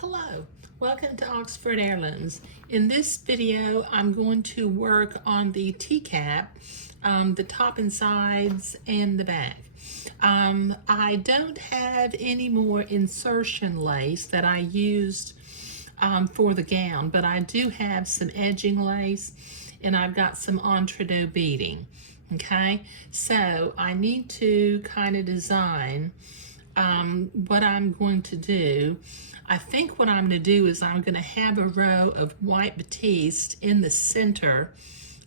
Hello, welcome to Oxford Heirlooms. In this video, I'm going to work on the T-cap, the top and sides, and the back. I don't have any more insertion lace that I used for the gown, but I do have some edging lace, and I've got some entrecôte beading. Okay, so I need to kind of design what I'm going to do. I think what I'm going to do is I'm going to have a row of white batiste in the center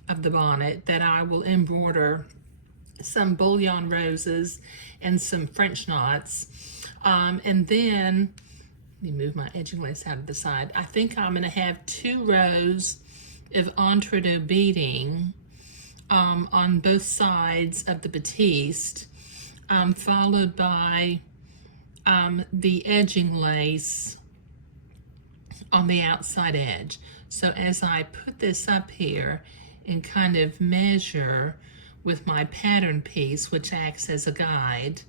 of the bonnet that I will embroider some bullion roses and some French knots. And then, let me move my edging lace out of the side. I think I'm going to have 2 rows of entrecôte beading on both sides of the batiste, followed by the edging lace on the outside edge. So as I put this up here and kind of measure with my pattern piece, which acts as a guide,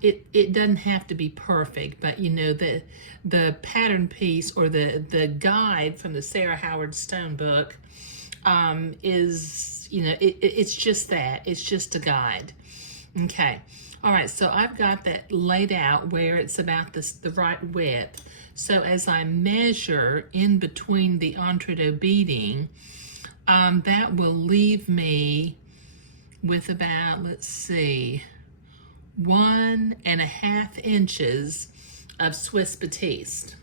it doesn't have to be perfect, but you know, the pattern piece or the guide from the Sarah Howard Stone book is, you know, it's just that. It's just a guide. Okay. All right, so I've got that laid out where it's about the right width. So as I measure in between the entrecôte beading, that will leave me with about, let's see, 1.5 inches of Swiss batiste.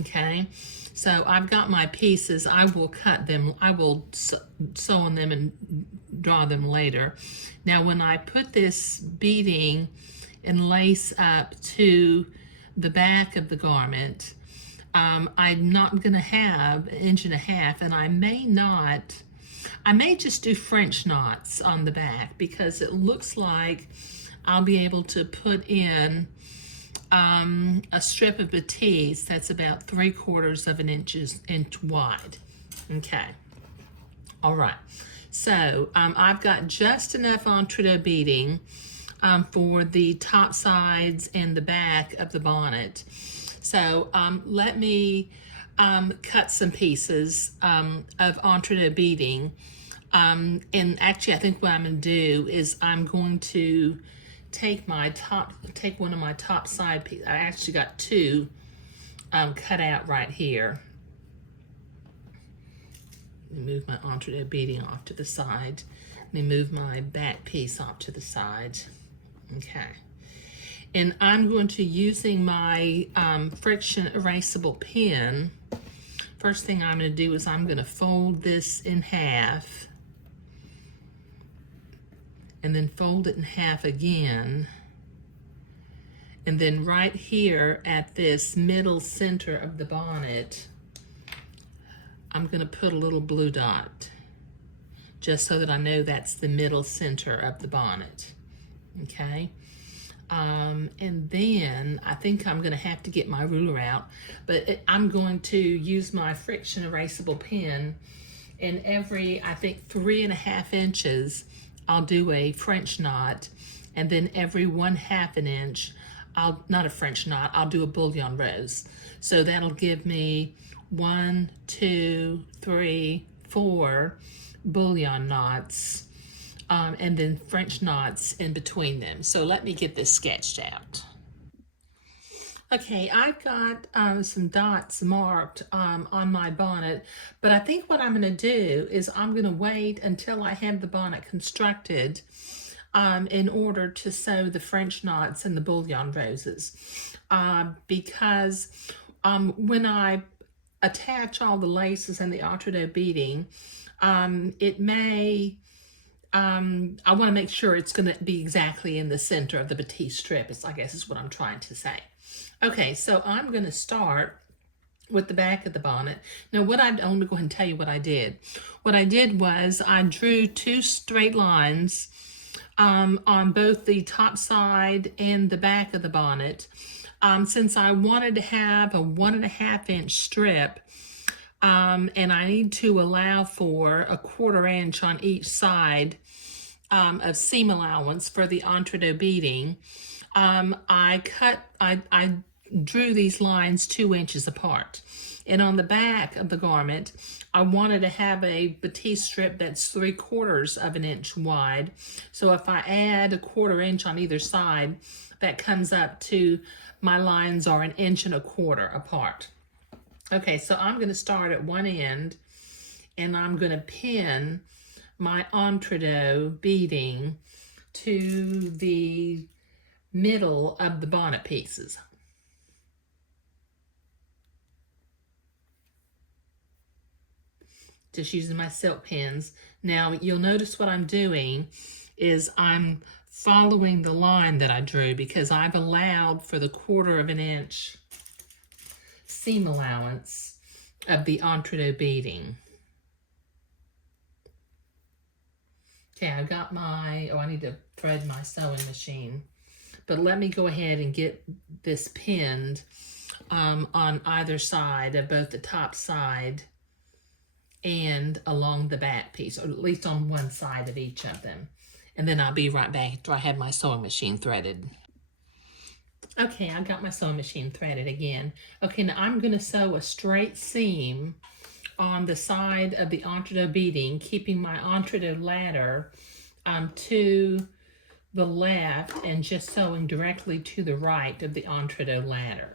Okay, so I've got my pieces. I will cut them. I will sew on them and draw them later. Now, when I put this beading and lace up to the back of the garment, I'm not going to have 1.5 inches, and I may just do French knots on the back because it looks like I'll be able to put in a strip of batiste that's about 3/4 of an inch wide. Okay. All right. So I've got just enough entrecôte beading for the top sides and the back of the bonnet. So let me cut some pieces of entrecôte beading. And actually, I think what I'm going to do is I'm going to take one of my top side pieces. I actually got 2 cut out right here. Let me move my entrecôte beading off to the side. Let me move my back piece off to the side. Okay. And I'm going to, using my friction erasable pen, first thing I'm going to do is I'm going to fold this in half and then fold it in half again. And then right here at this middle center of the bonnet, I'm going to put a little blue dot just so that I know that's the middle center of the bonnet. Okay. And then I think I'm going to have to get my ruler out, but I'm going to use my friction erasable pen, and every, I think, 3.5 inches, I'll do a French knot, and then every 1/2 inch, not a French knot, I'll do a bullion rose. So that'll give me 1, 2, 3, 4 bullion knots, and then French knots in between them. So let me get this sketched out. Okay, I've got some dots marked on my bonnet, but I think what I'm going to do is I'm going to wait until I have the bonnet constructed in order to sew the French knots and the bullion roses, because when I attach all the laces and the entrecôte beading, it may, I want to make sure it's going to be exactly in the center of the batiste strip, I guess is what I'm trying to say. Okay, so I'm going to start with the back of the bonnet. Now, I'm going to go ahead and tell you what I did. What I did was I drew 2 straight lines on both the top side and the back of the bonnet. Since I wanted to have a 1.5 inch strip, and I need to allow for a 1/4 inch on each side of seam allowance for the entrecôte beading, I drew these lines 2 inches apart. And on the back of the garment, I wanted to have a batiste strip that's 3/4 of an inch wide. So if I add a 1/4 inch on either side, that comes up to my lines are 1.25 inches apart. Okay, so I'm going to start at one end and I'm going to pin my entredot beading to the middle of the bonnet pieces. Just using my silk pins. Now you'll notice what I'm doing is I'm following the line that I drew because I've allowed for the 1/4 inch seam allowance of the entredot beading. Okay, I've got my, I need to thread my sewing machine. But let me go ahead and get this pinned on either side of both the top side and along the back piece, or at least on one side of each of them. And then I'll be right back after I have my sewing machine threaded. Okay, I got my sewing machine threaded again. Okay, now I'm going to sew a straight seam on the side of the entredot beading, keeping my entredot ladder to the left and just sewing directly to the right of the entredot ladder.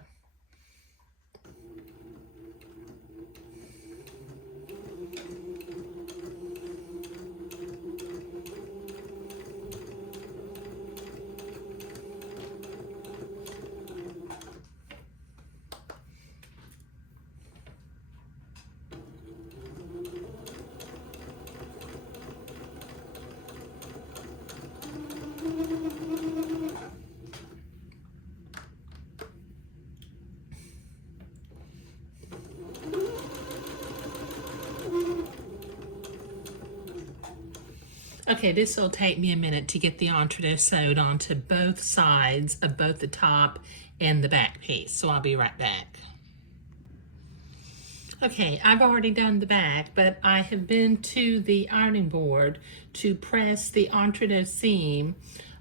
Okay, this will take me a minute to get the entredot sewed onto both sides of both the top and the back piece, so I'll be right back. Okay, I've already done the back, but I have been to the ironing board to press the entredot seam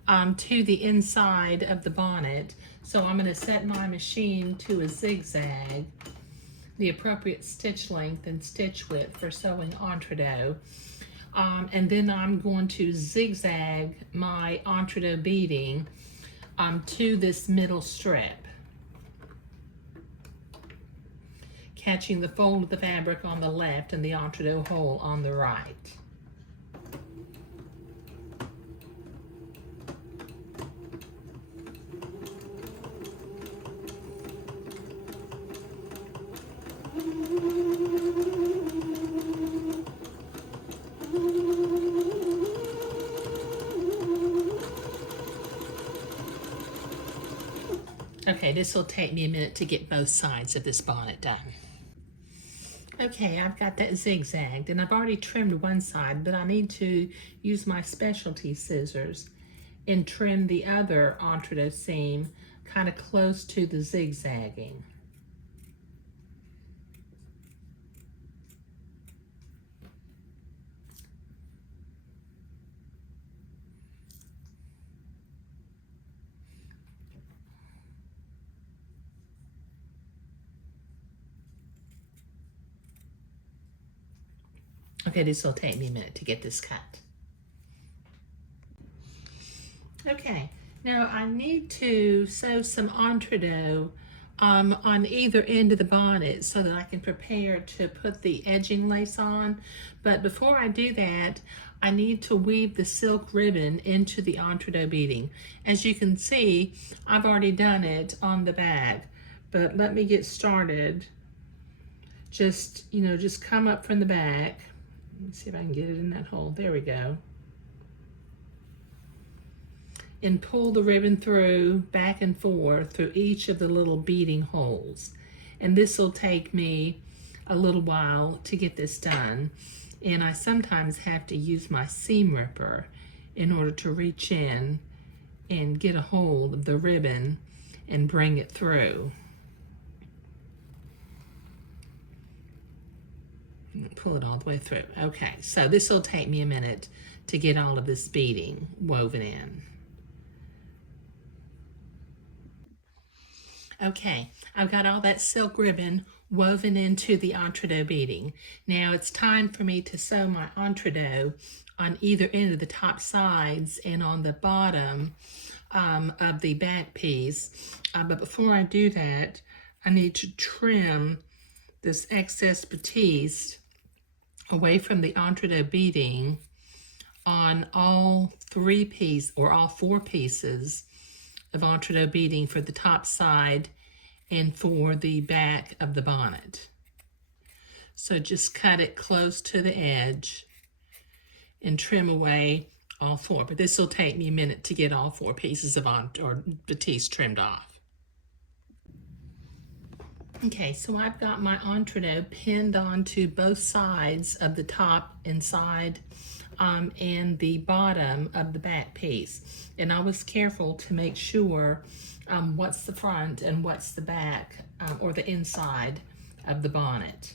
to the inside of the bonnet. So I'm going to set my machine to a zigzag, the appropriate stitch length and stitch width for sewing entredot. And then I'm going to zigzag my entredot beading to this middle strip, catching the fold of the fabric on the left and the entredot hole on the right. Okay, this will take me a minute to get both sides of this bonnet done. Okay, I've got that zigzagged and I've already trimmed one side, but I need to use my specialty scissors and trim the other entredot seam kind of close to the zigzagging. Okay, this will take me a minute to get this cut. Okay, now I need to sew some entredot on either end of the bonnet so that I can prepare to put the edging lace on. But before I do that, I need to weave the silk ribbon into the entredot beading. As you can see, I've already done it on the back, but let me get started. Just come up from the back. Let me see if I can get it in that hole. There we go. And pull the ribbon through, back and forth, through each of the little beading holes. And this will take me a little while to get this done. And I sometimes have to use my seam ripper in order to reach in and get a hold of the ribbon and bring it through. Pull it all the way through. Okay, so this will take me a minute to get all of this beading woven in. Okay, I've got all that silk ribbon woven into the entree beading. Now it's time for me to sew my entree on either end of the top sides and on the bottom of the back piece. But before I do that, I need to trim this excess batiste away from the entree beading on all all four pieces of entree beading for the top side and for the back of the bonnet. So just cut it close to the edge and trim away all four. But this will take me a minute to get all four pieces of batiste trimmed off. Okay, so I've got my entree pinned onto both sides of the top and side and the bottom of the back piece. And I was careful to make sure what's the front and what's the back or the inside of the bonnet.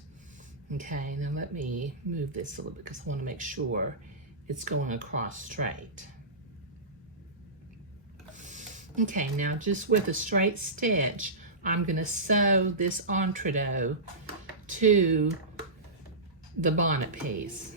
Okay, now let me move this a little bit because I want to make sure it's going across straight. Okay, now just with a straight stitch, I'm going to sew this entree to the bonnet piece.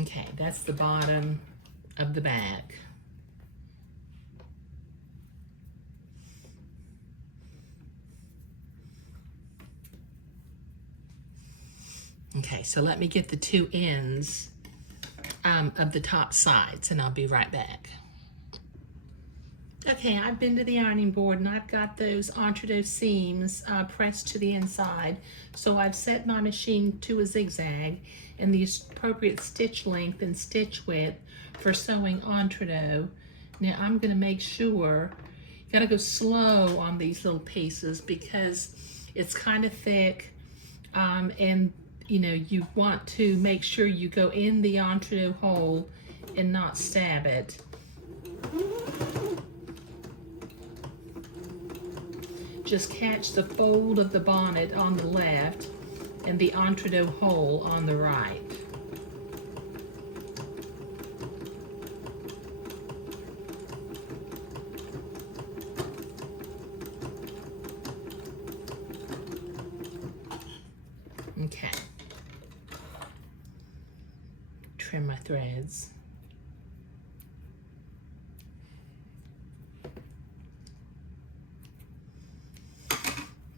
Okay, that's the bottom of the bag. Okay, so let me get the two ends of the top sides and I'll be right back. Okay, I've been to the ironing board and I've got those entree seams pressed to the inside. So I've set my machine to a zigzag and the appropriate stitch length and stitch width for sewing entree. Now I'm going to make sure, you got to go slow on these little pieces because it's kind of thick and you know, you want to make sure you go in the entree hole and not stab it. Just catch the fold of the bonnet on the left and the entree hole on the right. Okay. Trim my threads.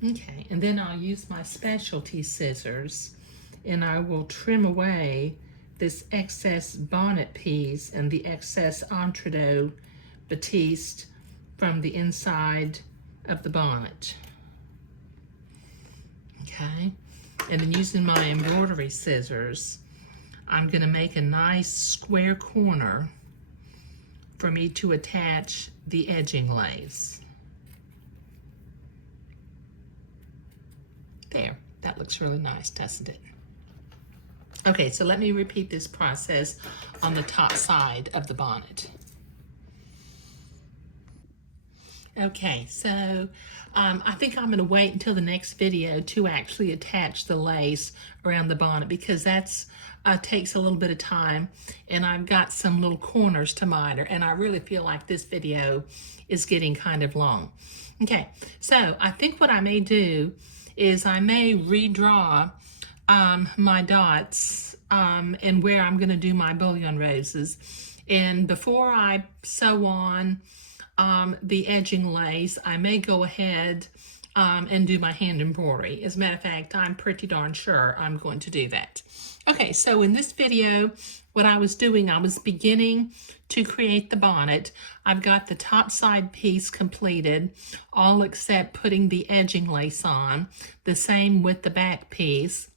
Okay, and then I'll use my specialty scissors and I will trim away this excess bonnet piece and the excess entree batiste from the inside of the bonnet. Okay, and then using my embroidery scissors, I'm going to make a nice square corner for me to attach the edging lace. There, that looks really nice, doesn't it? Okay, so let me repeat this process on the top side of the bonnet. Okay, so I think I'm going to wait until the next video to actually attach the lace around the bonnet because that's takes a little bit of time and I've got some little corners to miter and I really feel like this video is getting kind of long. Okay, so I think what I may do is I may redraw my dots and where I'm going to do my bullion roses. And before I sew on the edging lace, I may go ahead and do my hand embroidery. As a matter of fact, I'm pretty darn sure I'm going to do that. Okay, so in this video, what I was doing, I was beginning to create the bonnet. I've got the top side piece completed, all except putting the edging lace on, the same with the back piece.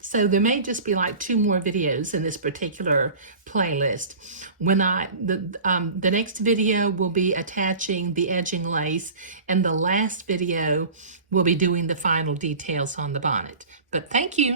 So there may just be like 2 more videos in this particular playlist. When the next video will be attaching the edging lace, and the last video will be doing the final details on the bonnet. But thank you.